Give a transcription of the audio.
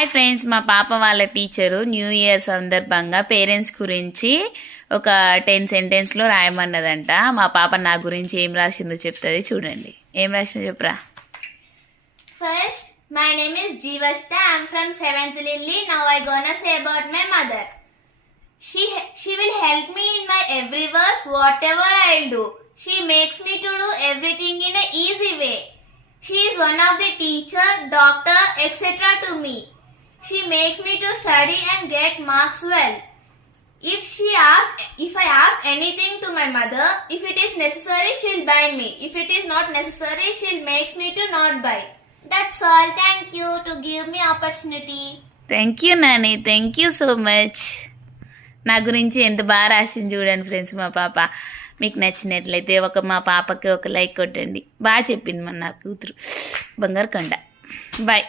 Hi friends, మా పాప వాళ్ళ టీచరు న్యూ ఇయర్ సందర్భంగా పేరెంట్స్ గురించి ఒక 10 సెంటెన్స్లో రాయమన్నదంట. మా పాప నా గురించి ఏం రాసిందో చెప్తుంది, చూడండి. ఏం రాసిందో చెప్పురా. First, my name is Jeevashta. I'm from 7th Lilly. Now I gonna say about my mother. She will help me in my every work, whatever I'll do. She makes me to do everything in a easy way. She is one of the teacher, doctor, etc. to me. She makes me to study and get marks well. If I ask anything to my mother, if it is necessary, she'll buy me. If it is not necessary, she'll makes me to not buy. That's all. Thank you to give me opportunity. Thank you Nani, thank you so much. నా గురించి ఎంత బాగా రాసింది చూడండి ఫ్రెండ్స్ మా పాప. మీకు నచ్చినట్లయితే మా పాపకి ఒక లైక్ కొట్టండి. బాగా చెప్పింది మన నా కూతురు బంగారు కొండ. బాయ్.